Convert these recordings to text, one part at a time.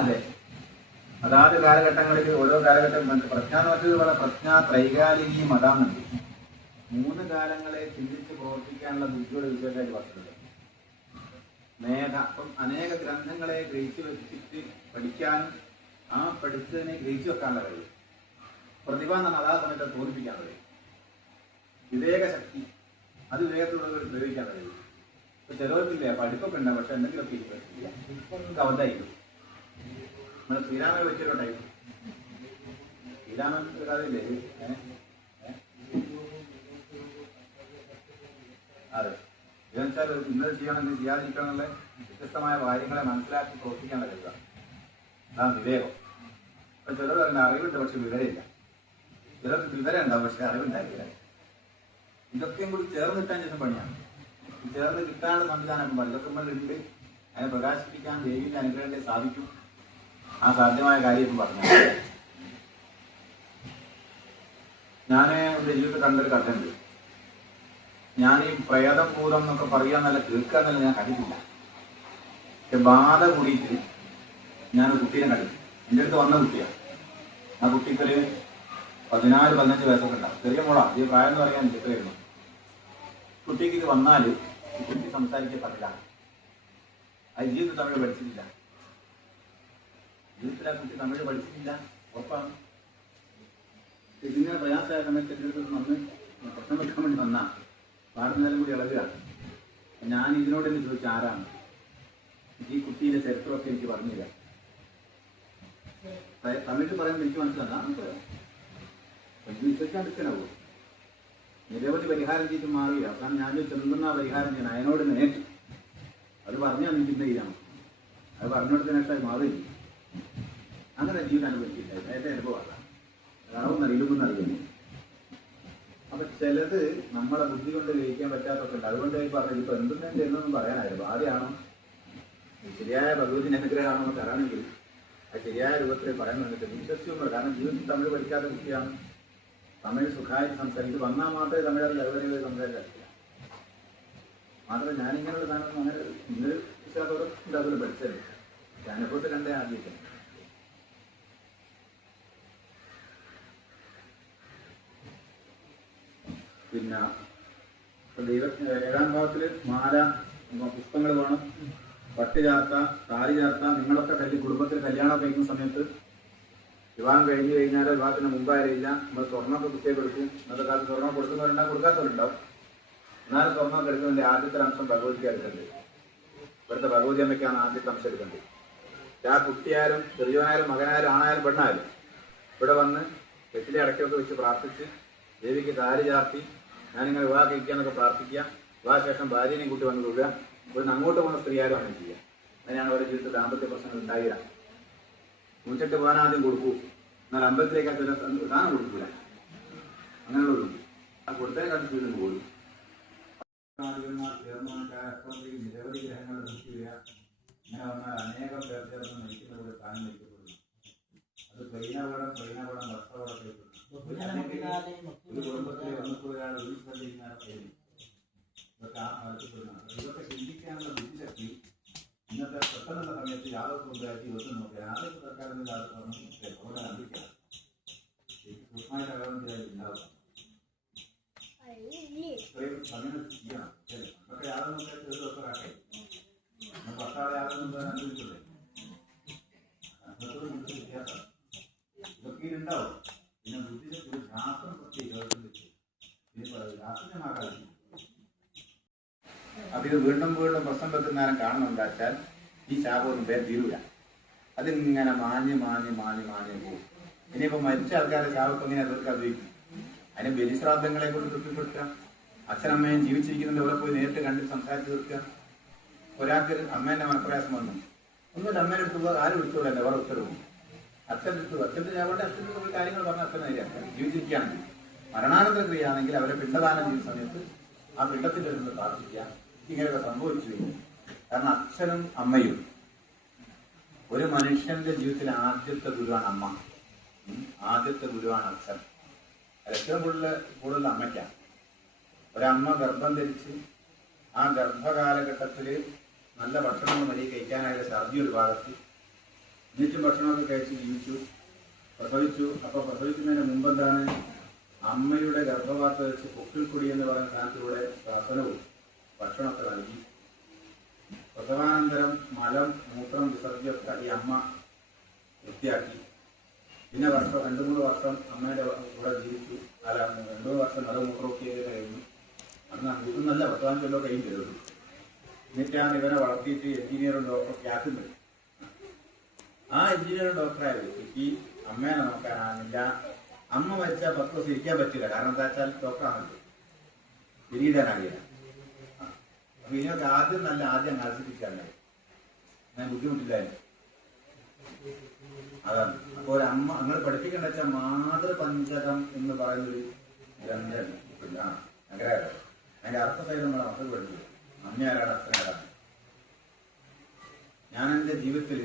അല്ലേ? അതാത് കാലഘട്ടങ്ങളിൽ ഓരോ കാലഘട്ടം പ്രജ്ഞ എന്ന് പറഞ്ഞത് പ്രജ്ഞ ത്രൈകാലികി മതാന്നുണ്ട്. 3 കാലങ്ങളെ ചിന്തിച്ച് പ്രവർത്തിക്കാനുള്ള ബുദ്ധിയുടെ വിശേഷമായിട്ട് പറഞ്ഞിട്ടുണ്ട്. മേധ, അപ്പം അനേക ഗ്രന്ഥങ്ങളെ ഗ്രഹിച്ചു വെച്ചിട്ട് പഠിക്കാനും ആ പഠിച്ചതിനെ ഗ്രഹിച്ചു വെക്കാനുള്ള കഴിയും. പ്രതിഭ എന്നാണ് അതാ സമയത്ത് തോന്നിപ്പിക്കാൻ കഴിയും. വിവേക ശക്തി, അത് വിവേകത്തിലുള്ളവർ പ്രയോഗിക്കാൻ കഴിയും. ഇപ്പൊ ചിലവർക്കില്ല, പഠിപ്പൊക്കെ ഉണ്ടാവും, പക്ഷെ എന്തെങ്കിലുമൊക്കെ ഇല്ല, ഇപ്പം കവതായിരിക്കും. നമ്മൾ ശ്രീരാമനെ വെച്ചിട്ടുണ്ടായിരുന്നു. ശ്രീരാമൻ ഒരു കഥയില്ലേ? അതെ, ഇതെന്ന് വെച്ചാൽ ഇന്നത് ചെയ്യണം, ഇന്ന് ചെയ്യാതിരിക്കണം എന്നുള്ള വ്യത്യസ്തമായ കാര്യങ്ങളെ മനസ്സിലാക്കി പ്രവർത്തിക്കാനുള്ള കഴിയുക. അതാണ് വിവേകം. ഇപ്പൊ ചിലർ പറയുന്ന അറിവുണ്ട്, പക്ഷെ വിവരമില്ല. ചിലർക്ക് വിവരം ഉണ്ടാവും, പക്ഷെ അറിവുണ്ടായില്ല. ഇതൊക്കെയും കൂടി ചേർന്ന് കിട്ടാൻ ശേഷം പണിയാണ്. ചേർന്ന് കിട്ടാനുള്ള സംവിധാനം പറയും. ഇതൊക്കെ ഉണ്ട്, അതിനെ പ്രകാശിപ്പിക്കാൻ ദേവിന്റെ അനുഗ്രഹത്തെ സാധിക്കും. ആ സാധ്യമായ കാര്യം പറഞ്ഞു. ഞാൻ എൻ്റെ ജീവിതത്തിൽ കണ്ടൊരു കഥയുണ്ട്. ഞാൻ ഈ പ്രേതം ഭൂതം എന്നൊക്കെ പറയാന്നല്ല കേൾക്കാന്നല്ല ഞാൻ കണ്ടിട്ടില്ല. പക്ഷെ ബാധ കൂടിയിട്ട് ഞാനൊരു കുട്ടീനെ കണ്ടു. എൻ്റെ അടുത്ത് വന്ന കുട്ടിയാണ്. ആ കുട്ടിക്കൊരു 14-15 വയസ്സൊക്കെ ഉണ്ടാവും. ചെറിയ മോളാ. ഈ പ്രായം എന്ന് പറയാൻ എത്രയായിരുന്നു. കുട്ടിക്ക് ഇത് വന്നാൽ കുട്ടി സംസാരിക്കപ്പെടില്ല. അത് ജീവിതത്തിൽ തമിഴ് പഠിച്ചിട്ടില്ല. ജീവിതത്തിൽ ആ കുട്ടി തമിഴ് പഠിച്ചിട്ടില്ല, ഉറപ്പാണ്. ഇതിങ്ങനെ പ്രയാസമായ സമയത്ത് എൻ്റെ അടുത്ത് വന്ന് പ്രശ്നം വെക്കാൻ വേണ്ടി വന്നാ പാടുന്നതിലും കൂടി ഇളകുകയാണ്. ഞാൻ ഇതിനോട് തന്നെ ചോദിച്ചു, ആരാണ് ഈ കുട്ടിയുടെ ചരിത്രമൊക്കെ എനിക്ക് പറഞ്ഞില്ല. തമിഴ് പറയുന്നത് എനിക്ക് മനസ്സിലാക്കാം. വിശ്വസിക്കാൻ എടുക്കാനാവും. നിരവധി പരിഹാരം ചെയ്ത് മാറിയ അവസാനം ഞാൻ ചെന്തുന്ന പരിഹാരം ചെയ്യാൻ അയനോട് നേരിട്ടു. അത് പറഞ്ഞാൽ നിൽക്കുന്ന ഇതാണ്. അത് പറഞ്ഞെടുത്ത നേട്ടമായി മാറിയില്ല. അങ്ങനെ ജീവിതം അനുഭവിച്ചില്ല. അതിന്റെ അനുഭവമല്ല, അതാവും അറിയുമെന്ന് അറിയുന്നു. അപ്പൊ ചിലത് നമ്മളെ ബുദ്ധി കൊണ്ട് ഗ്രഹിക്കാൻ പറ്റാത്തൊക്കെ ഉണ്ട്. അതുകൊണ്ട് പറഞ്ഞത് ഇപ്പൊ എന്തെങ്കിലും എന്നൊന്നും പറയാനായിരുന്നു. ആദ്യമാണോ ശരിയായ ഭഗവതിന്റെ അനുഗ്രഹമാണോ എന്നൊക്കെ അറിയണമെങ്കിൽ അത് ശരിയായ രൂപത്തിൽ പറയാൻ വേണ്ടിയിട്ട് വിശ്വസിക്കുമ്പോൾ. കാരണം ജീവിതത്തിൽ തമിഴ് പഠിക്കാത്ത കുട്ടിയാണ്. തമിഴ് സുഖമായിട്ട് സംസാരിക്കും. വന്നാൽ മാത്രമേ തമിഴ് ലഹരി സംസാരിക്കില്ല. മാത്രമല്ല ഞാനിങ്ങനെയുള്ള സാധനം അങ്ങനെ ഇന്നൊരു വിശ്വാസത്തോടെ ഉണ്ടാവില്ല പഠിച്ചത്. അനുഭവത്തിൽ കണ്ടേ ആദ്യത്തെ. പിന്നെ ദൈവ 7-ാം ഭാഗത്തില് മാല, പുഷ്പങ്ങൾ വേണം, പട്ട് ചാർത്ത, താലി ചാർത്ത. നിങ്ങളൊക്കെ കുടുംബത്തിൽ കല്യാണം കഴിക്കുന്ന സമയത്ത് വിവാഹം കഴിഞ്ഞ് കഴിഞ്ഞാൽ വിവാഹത്തിന് മുമ്പായില്ല നമ്മൾ സ്വർണ്ണമൊക്കെ കുട്ടിയെ കൊടുക്കും. ഇന്നത്തെ കാലത്ത് സ്വർണ്ണം കൊടുക്കുന്നവരുണ്ടാവും, കൊടുക്കാത്തവരുണ്ടാവും. എന്നാലും സ്വർണ്ണം എടുക്കുന്നതിന്റെ ആദ്യത്തെ അംശം ഭഗവതിക്ക് എടുക്കേണ്ടത്. ഇവിടുത്തെ ഭഗവതി അമ്മയ്ക്കാണ് ആദ്യത്തെ അംശം എടുക്കേണ്ടത്. ആ കുട്ടിയായാലും ചെറിയവനായാലും മകനായാലും ആണായാലും പെണ്ണായാലും ഇവിടെ വന്ന് വെറ്റിലെ അടക്കൊക്കെ വെച്ച് പ്രാർത്ഥിച്ച് ദേവിക്ക് താലി ചാർത്തി ഞാനിങ്ങനെ വിവാഹം കഴിക്കാന്നൊക്കെ പ്രാർത്ഥിക്കുക. വിവാഹശേഷം ഭാര്യനെയും കൂട്ടി വന്ന് വിടുക. ഇവിടുന്ന് അങ്ങോട്ട് പോകുന്ന സ്ത്രീ ആരും അങ്ങനെ ചെയ്യുക. അതിനാണ് അവരുടെ ജീവിതത്തിൽ ദാമ്പത്യ പ്രശ്നങ്ങൾ ഉണ്ടായില്ല. 108 പോകാൻ ആദ്യം കൊടുക്കൂ, എന്നാൽ അമ്പലത്തിലേക്ക് ചില സാധനം കൊടുക്കൂല. അങ്ങനെയുള്ളതുണ്ട്. ആ കൊടുത്തതിനെ കണ്ട് വീണ്ടും കൂടും. നിരവധി ഗ്രഹങ്ങൾ ദൃഷ്ടിക്കുക. ഇങ്ങനെ വന്നാൽ അനേകം പേർ ചേർന്ന് മരിക്കുന്നവരുടെ സ്ഥാനം നയിക്കപ്പെടുന്നു. അത് പ്ലെയിനപകടം വസ്ത്രപകടം ഒരു കുടുംബത്തിലെ വന്നപ്പോഴാണ് ഇതൊക്കെ ആ ഫലത്തിൽപ്പെടുന്നതാണ്. ഇതൊക്കെ ചിന്തിക്കാനുള്ള ബുദ്ധിശക്തി ഇന്നത്തെ പെട്ടെന്നുള്ള സമയത്ത് യാതൊക്കെ ഉണ്ടാക്കി ഒന്നും നോക്കുക. ആദ്യം സർക്കാരിന്റെ അവിടെ കണ്ടിരിക്കണം. സൂക്ഷ്മമായിട്ട് അകലം ചെയ്താൽ ഉണ്ടാവും. ഇത്രയും സമയം ചെയ്യണം. നമുക്ക് യാതൊന്നും നോക്കിയാൽ ഒരു ദിവസം ആട്ടെ പട്ടാളെ യാതൊന്നും അനുഭവിച്ചില്ലേ. അതൊക്കെ നമുക്ക് വ്യത്യാസം ഇതൊക്കെ ഉണ്ടാവും. പിന്നെ ബുദ്ധിശക്തി ശാസ്ത്രം പ്രത്യേകം രാഷ്ട്രീയമാകാതിരിക്കും. അപ്പൊ ഇത് വീണ്ടും വീണ്ടും പ്രശ്നം വെക്കുന്നേരം കാണുന്നുണ്ടാച്ചാൽ ഈ ശാപമൊന്നും പേര് തീരൂല. അതിങ്ങനെ മാഞ്ഞ് പോകും. ഇനിയിപ്പോ മരിച്ച ആൾക്കാരെ ശാപം ഇങ്ങനെ തീർക്കാതിരിക്കും. അതിന് ബലിശ്രാദ്ധങ്ങളെ കൊണ്ട് തൃപ്തിപ്പെടുത്തുക. അച്ഛനമ്മയും ജീവിച്ചിരിക്കുന്നതിന്റെ അവിടെ പോയി നേരിട്ട് കണ്ടിട്ട് സംസാരിച്ച് തീർക്കുക. ഒരാൾക്ക് അമ്മേന്റെ മനപ്രയാസം വന്നു, ഒന്നുമില്ല അമ്മേനെ എടുത്തു പോകാൻ ആരും വിളിച്ചോളൂ. എന്റെ വേറെ ഉത്തരവും അച്ഛൻ എടുത്തു. അച്ഛൻ്റെ പോയി കാര്യങ്ങൾ പറഞ്ഞ അച്ഛൻ നേരെയാക്കാം. ജീവിച്ചിരിക്കുകയാണെങ്കിൽ മരണാനന്തര ക്രിയയാണെങ്കിൽ അവരെ പിണ്ടദാനം ചെയ്യുന്ന സമയത്ത് ആ പിണ്ടത്തിന്റെ അടുത്ത് പ്രാർത്ഥിക്കുക. ഇങ്ങനെയൊക്കെ സംഭവിച്ചു കഴിഞ്ഞു. കാരണം അച്ഛനും അമ്മയും ഒരു മനുഷ്യന്റെ ജീവിതത്തിലെ ആദ്യത്തെ ഗുരുവാണ് അമ്മ, ആദ്യത്തെ ഗുരുവാണ് അച്ഛൻ. ഏറ്റവും കൂടുതൽ അമ്മയ്ക്കാണ്. ഒരമ്മ ഗർഭം ധരിച്ച് ആ ഗർഭകാലഘട്ടത്തിൽ നല്ല ഭക്ഷണം മതി കഴിക്കാനായിട്ട് ഛർദി ഒരു ഭാഗത്ത്, എന്നിട്ടും ഭക്ഷണമൊക്കെ കഴിച്ച് ജീവിച്ചു, പ്രസവിച്ചു. അപ്പൊ പ്രസവിക്കുന്നതിന് മുമ്പ് എന്താണ്, അമ്മയുടെ ഗർഭപാത്രത്തിൽ വെച്ച് പൊക്കിൾക്കൊടി എന്ന് പറയുന്ന സ്ഥാനത്തിലൂടെ ശ്വസനവും ഭക്ഷണമൊക്കെ നൽകി. പ്രസവാനന്തരം മലം മൂത്രം വിസർജ്യമൊക്കെ ഈ അമ്മ വൃത്തിയാക്കി. പിന്നെ 2-3 വർഷം അമ്മയുടെ കൂടെ ജീവിച്ചു. 2 വർഷം മൂത്രമൊക്കെ കഴിഞ്ഞു. അന്ന് ഇതൊന്നല്ല 10 കൊല്ലം കഴിഞ്ഞു തരുള്ളൂ. എന്നിട്ടാണ് ഇവരെ വളർത്തിയിട്ട് എഞ്ചിനീയറും ഡോക്ടറൊക്കെ ആക്കുന്നത്. ആ എഞ്ചിനീയറും ഡോക്ടറായ വ്യക്തിക്ക് അമ്മേനെ നോക്കാനാണില്ല. അമ്മ മരിച്ചാൽ 10 ദിവസം ഇരിക്കാൻ പറ്റില്ല. കാരണം എന്താ വെച്ചാൽ ഡോക്ടറാണല്ലോ, പിരീഡനാകില്ല. അപ്പൊ ഇതിനൊക്കെ ആദ്യം ആശ്രയിപ്പിച്ചാണ് ഞാൻ ബുദ്ധിമുട്ടില്ലായിരുന്നു. അതാണ്. അപ്പൊ ഒരു അമ്മ നിങ്ങൾ പഠിപ്പിക്കേണ്ട വെച്ചാൽ മാതൃപഞ്ചകം എന്ന് പറയുന്നൊരു ഗ്രന്ഥമാണ് നഗരാകാരം. അതിന്റെ അർത്ഥസഹിതം നമ്മളെ മക്കൾ പഠിച്ചു. അമ്മയാരാണ്, അച്ഛനാരാണ്. ഞാൻ എന്റെ ജീവിതത്തിൽ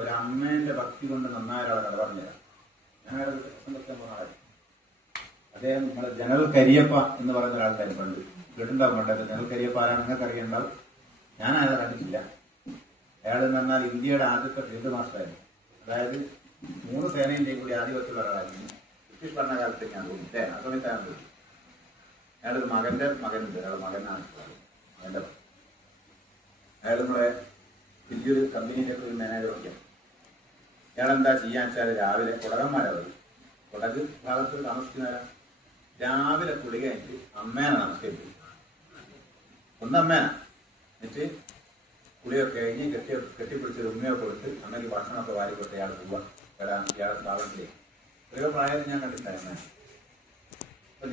ഒരമ്മേന്റെ ഭക്തി കൊണ്ട് നന്നായ ഒരാളെ കഥ പറഞ്ഞുതരാം. ഞങ്ങളുടെ അദ്ദേഹം നമ്മളെ ജനറൽ കരിയപ്പ എന്ന് പറയുന്ന ഒരാൾക്കാരും പണ്ട് കേട്ടുണ്ടാവും. പണ്ടത്തെ ജനറൽ കരിയപ്പ ആരാണ് നിങ്ങൾക്ക് അറിയുണ്ടാവും. ഞാൻ അയാളെ കണ്ടിട്ടില്ല. അയാൾ എന്ന് പറഞ്ഞാൽ ഇന്ത്യയുടെ ആദ്യത്തെ ഫീൽഡ് മാസ്റ്ററായിരുന്നു. അതായത് 3 സേനയിന്റെയും കൂടി ആധിപത്യമുള്ള ഒരാളായിരുന്നു. ബ്രിട്ടീഷ് ഭരണകാലത്തേക്കാണ് തോന്നുന്നത്. ആ സമയത്താണ് തോന്നുന്നത്. അയാളൊരു മകനുണ്ട്. അയാളുടെ മകനാണ് മകന്റെ. അയാൾ നമ്മുടെ വലിയൊരു കമ്പനിയിലേക്ക് ഒരു മാനേജറൊക്കെയാണ്. ഇയാളെന്താ ചെയ്യാന്ന് വെച്ചാൽ രാവിലെ കുടകന്മാരെ പോയി കുടക് ഭാഗത്ത് താമസിക്കുന്നവരാ. രാവിലെ കുളി കഴിഞ്ഞിട്ട് അമ്മേനെ നമസ്കരിക്കും. അമ്മേന എന്നിട്ട് കുളിയൊക്കെ കഴിഞ്ഞ് കെട്ടിപ്പിടിച്ചൊരു ഉമ്മയൊക്കെ കൊടുത്ത് അമ്മയ്ക്ക് ഭക്ഷണമൊക്കെ വാരി കൊടുത്ത് ഇയാൾ പോവാ വരാൻ ഇയാളുടെ സ്ഥാപനത്തിലേക്ക്. ഒരു പ്രായത്തിൽ ഞാൻ കണ്ടിട്ടുണ്ടായിരുന്നു. അപ്പൊ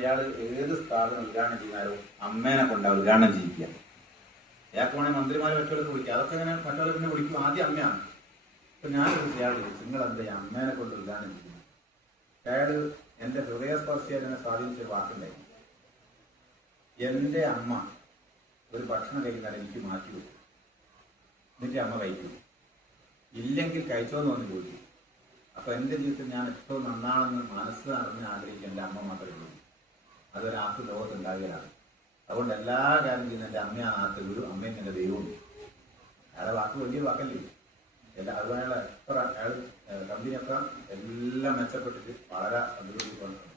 ഇയാൾ ഏത് സ്ഥാപനം ഉദ്ഘാടനം ചെയ്യുന്നാലും അമ്മേനെ കൊണ്ടാവും ഉദ്ഘാടനം ചെയ്യിക്കുക. ഇയാൾക്ക് വേണമെങ്കിൽ മന്ത്രിമാരെ മറ്റുള്ളവർക്ക് വിളിക്കുക. അതൊക്കെ ഇങ്ങനെ മറ്റുള്ളവർ പിന്നെ വിളിക്കും. ആദ്യം അമ്മയാണ്. അപ്പൊ ഞാനൊരു ഇയാൾ വിളിച്ചു, നിങ്ങൾ എന്താ അമ്മേനെ കൊണ്ട് ഉദ്ഘാടനം ചെയ്യുന്നത്? അയാൾ എന്റെ ഹൃദയസ്പർശിയെ തന്നെ സ്വാധീനിച്ച വാക്കുണ്ടായിരുന്നു. എന്റെ അമ്മ ഒരു ഭക്ഷണം കഴിക്കാൻ എനിക്ക് മാറ്റി വെക്കും, എന്നിട്ട് അമ്മ കഴിക്കും. ഇല്ലെങ്കിൽ കഴിച്ചോന്ന് വന്ന് ചോദിക്കും. അപ്പൊ എന്റെ ജീവിതത്തിൽ ഞാൻ ഏറ്റവും നന്നാണെന്ന് മനസ്സ് അറിഞ്ഞ് ആഗ്രഹിക്കുന്ന എന്റെ അമ്മ മാത്രമേ ഉള്ളൂ. അതൊരാൾക്ക് ലോകത്ത് ഉണ്ടാകുകയാണ്. അതുകൊണ്ട് എല്ലാ കാര്യം ചെയ്യുന്ന എന്റെ അമ്മയാണ് ആദ്യത്തെ ഗുരു, അമ്മയും എന്റെ ദൈവവും. അയാളെ വാക്ക് വലിയൊരു വാക്കല്ലേ. അതുപോലെ അയാൾ കമ്പനിയൊക്കെ എല്ലാം മെച്ചപ്പെട്ടിട്ട് വളരെ അഭിവൃദ്ധി കൊണ്ടിട്ടുണ്ട്.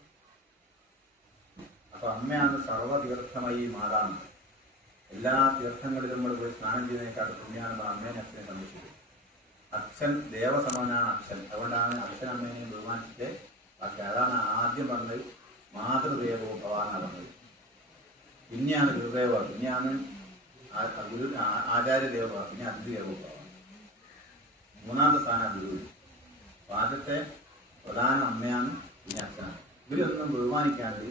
അപ്പൊ അമ്മയാണ് സർവ്വതീർത്ഥമായി മാറാണ്. എല്ലാ തീർത്ഥങ്ങളിലും നമ്മൾ പോയി സ്നാനം ചെയ്യുന്നതിനെക്കാട്ട് പുണ്യാണ് അമ്മേനെ അച്ഛനെ സംരക്ഷിക്കുന്നത്. അച്ഛൻ ദേവസമാനാണ് അച്ഛൻ. അതുകൊണ്ടാണ് അച്ഛൻ അമ്മേനെ ബഹുമാനിച്ചിട്ട് ബാക്കി. അതാണ് ആദ്യം പറഞ്ഞത്. മാതൃദേവോ ഭവാനാണ് പറഞ്ഞത്. പിന്നെയാണ് ഗുരുദേവ, പിന്നെയാണ് ആചാര്യദേവ, പിന്നെ അതിഥിദേവോ ഭവ. 3ാമത്തെ സ്ഥാനം ഗുരു. ആദ്യത്തെ പ്രധാന അമ്മയാണ്, പിന്നെ അച്ഛനാണ്. ഇവരൊന്നും ബഹുമാനിക്കാണ്ട്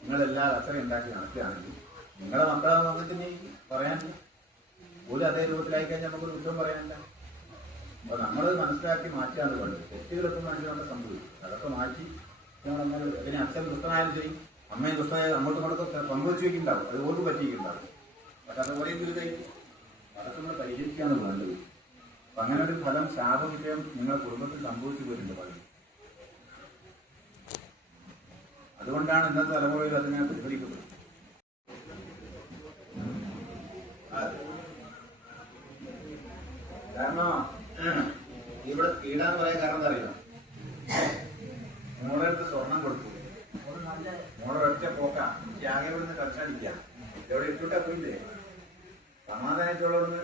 നിങ്ങളെല്ലാ അച്ഛനെ ഉണ്ടാക്കി നടക്കുകയാണെങ്കിൽ നിങ്ങളെ മക്കളെ നോക്കിത്തന്നെ പറയാനില്ല. ഒരു അതേ രൂപത്തിലായി കഴിഞ്ഞാൽ നമുക്കൊരു കുറ്റം പറയാനില്ല. അപ്പൊ നമ്മളത് മനസ്സിലാക്കി മാറ്റാണ് വേണ്ടത്. തെറ്റുകളൊക്കെ മനസ്സിലാക്കാൻ സംഭവിക്കും. അതൊക്കെ മാറ്റി നമ്മൾ പിന്നെ അച്ഛൻ ദുഷ്ടനായാലും ശരി, അമ്മയും ദുഷ്ടനായാലും അങ്ങോട്ടും ഇങ്ങോട്ടൊക്കെ സംഭവിച്ചു വയ്ക്കുന്നുണ്ടാവും. അത് ഓർക്ക് പറ്റിയിട്ടുണ്ടാവും. പക്ഷെ അത് കുറേ ദുരിതമായിട്ട് അതൊക്കെ നമ്മൾ പരിഹരിക്കുകയാണ് വേണ്ടത്. അപ്പൊ അങ്ങനെ ഒരു ഫലം ശാപവിജയം നിങ്ങളുടെ കുടുംബത്തിൽ സംഭവിച്ചു പോയിട്ടുണ്ട് പലരും. അതുകൊണ്ടാണ് ഇന്നത്തെ തലമുറയിൽ അതിനെ പ്രതിഫലിക്കുന്നത്. കാരണം ഇവിടെ കീടാന്ന് പറയാൻ കാരണം എന്താ അറിയാം? മോളുടെ അടുത്ത് സ്വർണം കൊടുത്തു, മോളെ ഒറ്റ പോക്കാം, ആകെ ഇവിടുന്ന് കച്ചടിക്കാം. എവിടെ ഇട്ടോട്ടാ പോയില്ലേ? സമാധാനത്തോടെ